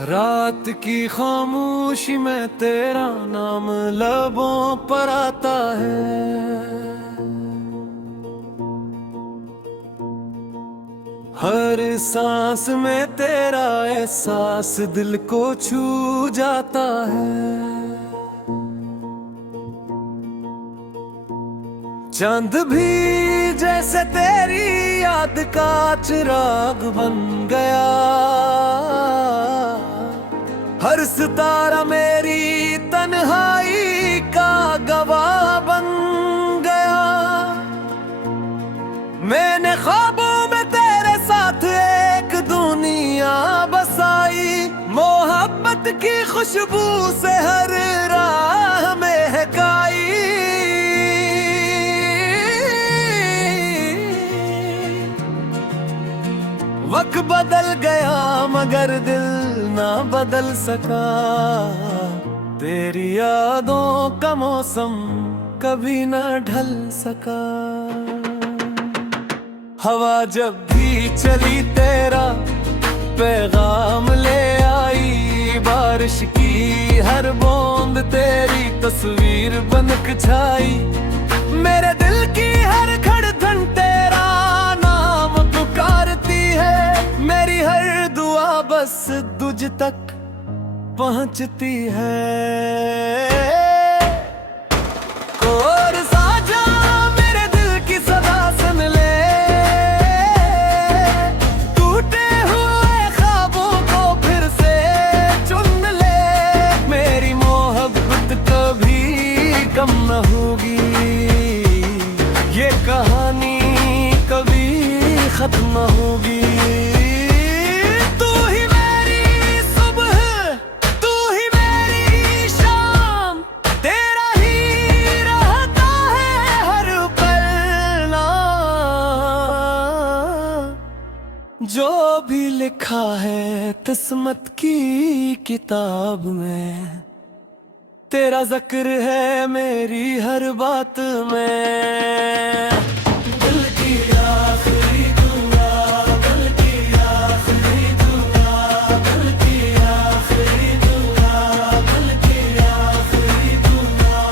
रात की खामोशी में तेरा नाम लबों पर आता है। हर सांस में तेरा एहसास दिल को छू जाता है। चांद भी जैसे तेरी याद का चिराग बन गया। हर सितारा मेरी तन्हाई का गवाह बन गया। मैंने ख्वाबों में तेरे साथ एक दुनिया बसाई। मोहब्बत की खुशबू से हर राह महकाई। वक्त बदल गया मगर दिल ना बदल सका। तेरी यादों का मौसम कभी ना ढल सका। हवा जब भी चली तेरा पैगाम ले आई। बारिश की हर बूंद तेरी तस्वीर बनक छाई। मेरे दिल की हर धड़कन तेरा नाम पुकारती है। मेरी हर दुआ बस तुझ तक पहुंचती है। और साजा मेरे दिल की सदा सुन ले। टूटे हुए ख्वाबों को फिर से चुन ले। मेरी मोहब्बत कभी कम न होगी। ये कहानी कभी खत्म न होगी। तू ही मेरी सुबह, तू ही मेरी शाम। तेरा ही रहता है हर पल ना। जो भी लिखा है किस्मत की किताब में। तेरा जिक्र है मेरी हर बात में। दिल की आखिरी दुआ, दिल की आखिरी दुआ, दिल की आखिरी दुआ, दिल की आखिरी दुआ।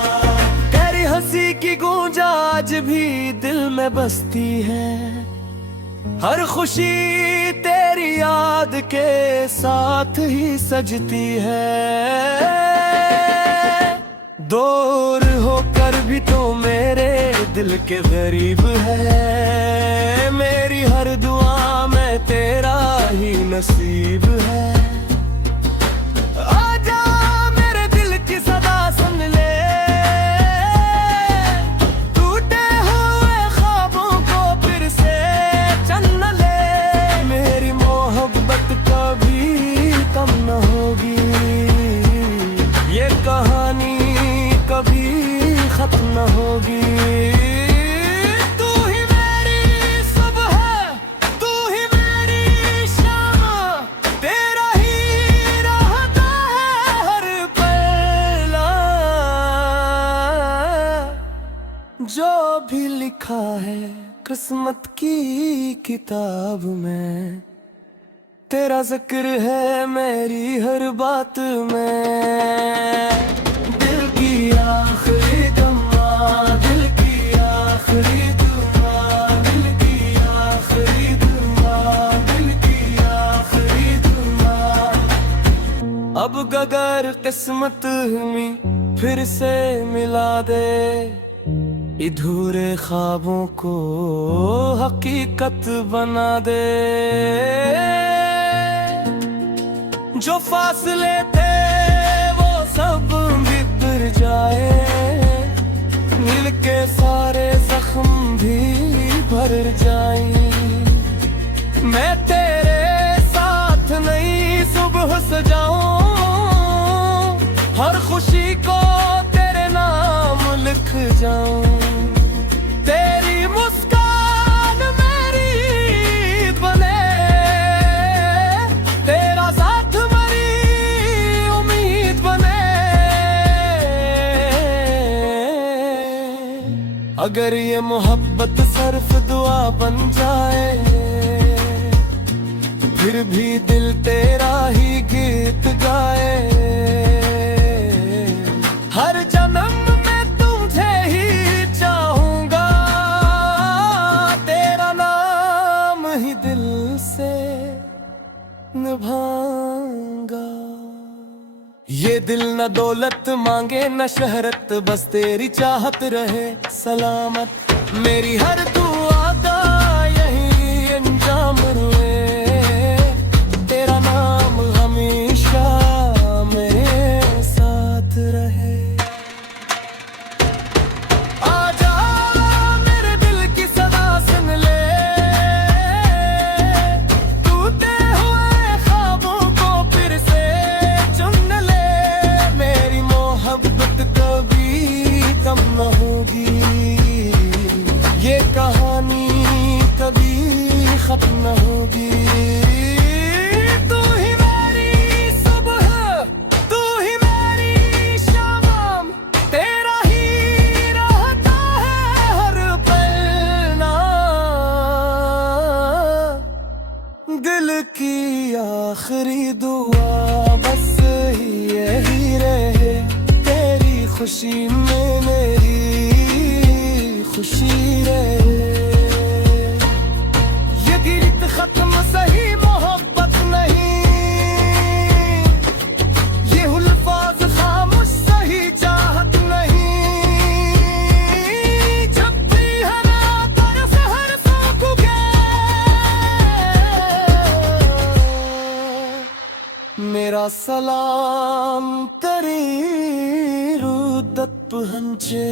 तेरी हंसी की गूंज आज भी दिल में बसती है। हर खुशी तेरी याद के साथ ही सजती है। दूर होकर भी तो मेरे दिल के करीब है। मेरी हर दुआ में तेरा ही नसीब है। आजा मेरे दिल की सदा सुन ले। टूटे हुए ख्वाबों को फिर से चन ले। मेरी मोहब्बत कभी कम न होगी। ये कहानी कभी खत्म न होगी। तू ही मेरी सुबह, तू ही मेरी शाम। तेरा ही रहता है हर पल। जो भी लिखा है किस्मत की किताब में। तेरा जिक्र है मेरी हर बात में। दिल की आखिरी दुआ, दिल की आखिरी दुआ, दिल की आखिरी दुआ, दिल की आखिरी दुआ। अब अगर किस्मत में फिर से मिला दे। अधूरे ख्वाबों को हकीकत बना दे। जो फासले थे वो सब बिखर जाए। मिल के सारे जख्म भी भर जाएं। मैं तेरे साथ नई सुबह सजाऊं। हर खुशी को तेरे नाम लिख जाऊं। तेरी मुस्कान मेरी ईद बने। तेरा साथ मेरी उम्मीद बने। अगर ये मोहब्बत सिर्फ दुआ बन जाए। फिर भी दिल तेरा ही गीत गाए। हर जन्म में तुझे ही चाहूंगा, तेरा नाम ही दिल से निभाऊंगा। ये दिल न दौलत मांगे न शहरत, बस तेरी चाहत रहे सलामत। मेरी हर दुआ का यही अंजाम हुए, तेरा नाम हमेशा मेरे साथ रहे। आजा मेरे दिल की सदा सुन ले, टूटे हुए ख्वाबों को फिर से चुन ले। मेरी मोहब्बत कभी कम न होगी, ये कहानी कभी खत्म न होगी। तू ही मेरी सुबह, तू ही मेरी शाम, तेरा ही रहता है हर पल ना। दिल की आखिरी दुआ बस यही रहे, तेरी खुशी में मेरी खुशी रहे। ये गीत खत्म सही मोहब्बत नहीं, ये अल्फाज खामोश सही चाहत नहीं। जब भी हरा तरस हर सो गए, मेरा सलाम तेरी रुदत हंचे।